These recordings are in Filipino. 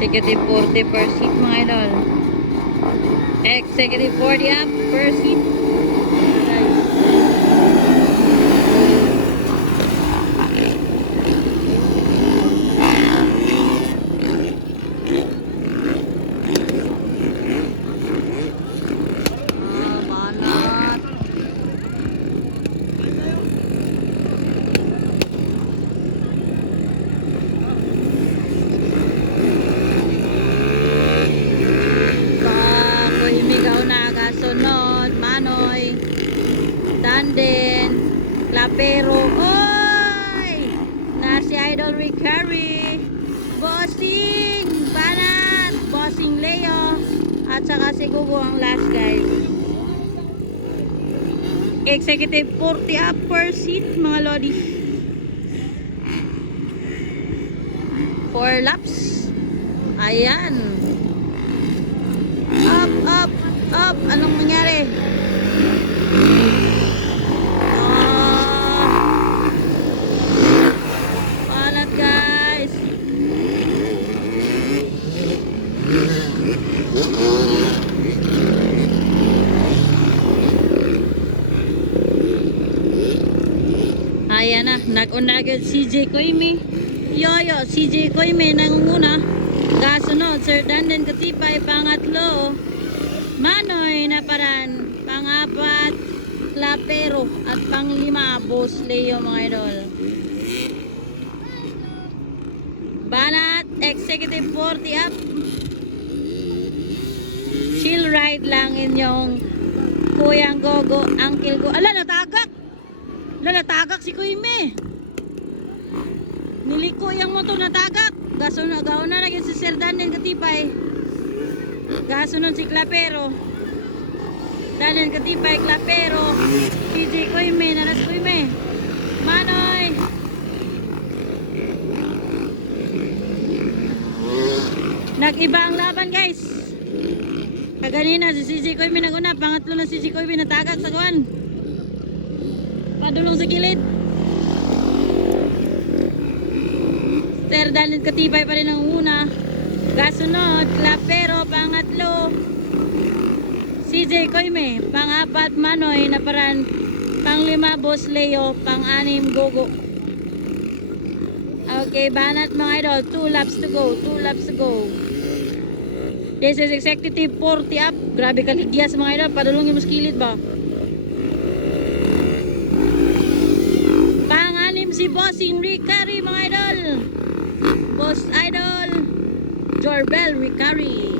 Executive 40 per seat mga idol. Executive 40 up per seat. Banat. Imigaw na kasunod, Manoy, Danden, Clapero, oy! Na si Idol Ricari, Bossing, Banat, Bossing Leo, at saka si Gugu ang last guys. Executive 40 up per seat mga lodi. 4 laps. Ayan. Up, up, up. Anong nangyari? Palat guys. Ayan na. Nag-unagad CJ Koime. Yoyo, CJ Koime nangunguna. Kasunod, Sir Danden Katipay, pangatlo, Manoy Naparan, pangapat, Clapero, at panglima, Boss Leo mga idol. Banat, Executive 40 up. Chill ride lang inyong Kuyang Gogo, Uncle Go. Ala, natagak! Ala, natagak si Kuime. Niliko yung motor natagak. Gasunod na lagi si Sir Danden Katipay. Gasunod si Clapero. Danden Katipay, Clapero. CJ Koime, Naras Koime. Manoy. Nag-iba ang laban guys. Kaganina si CJ Koime naguna. Pangatlo na si CJ Koime natagak sa kuwan. Padulong sa gilid. Sir Danden Katipay pa rin ang una. Kasunod, Clapero, pangatlo. CJ Koime, pangapat, Manoy Naparan, panglima, Boss Leo, pang-anim, Gogo. Okay, Banat mga idol, 2 laps to go, 2 laps to go. This is Executive 40 up. Grabe kaligyas mga idol, padulong yung muskilid ba? Pang-anim si Bossing Ricari mga idol. Boss Idol Jorbel Ricari.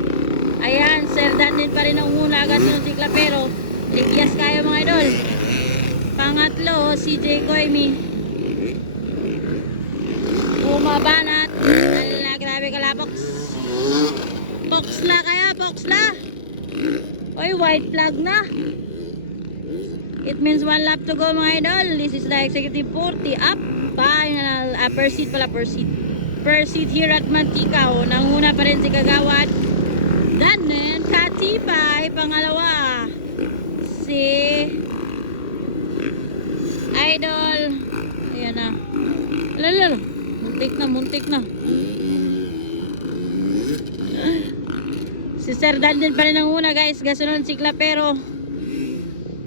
Ayan, Sir Danden pa rin ang una. Kasunod si Clapero. Ligyas kayo mga idol. Pangatlo, CJ Koime. Bumabanat. Alala, grabe kalapox. Boxla kaya, boxla. Oy, white flag na. It means 1 lap to go mga idol. This is the Executive 40 up. Final, per seat pala, per seat. Per seat here at Mantikao. Nanguna pa rin si Kagawad Danden Katipay. Pangalawa si Idol. Ayan na. Lalo. Muntik na. Si Sir Danden pa rin ang una guys. Gasunod si Clapero.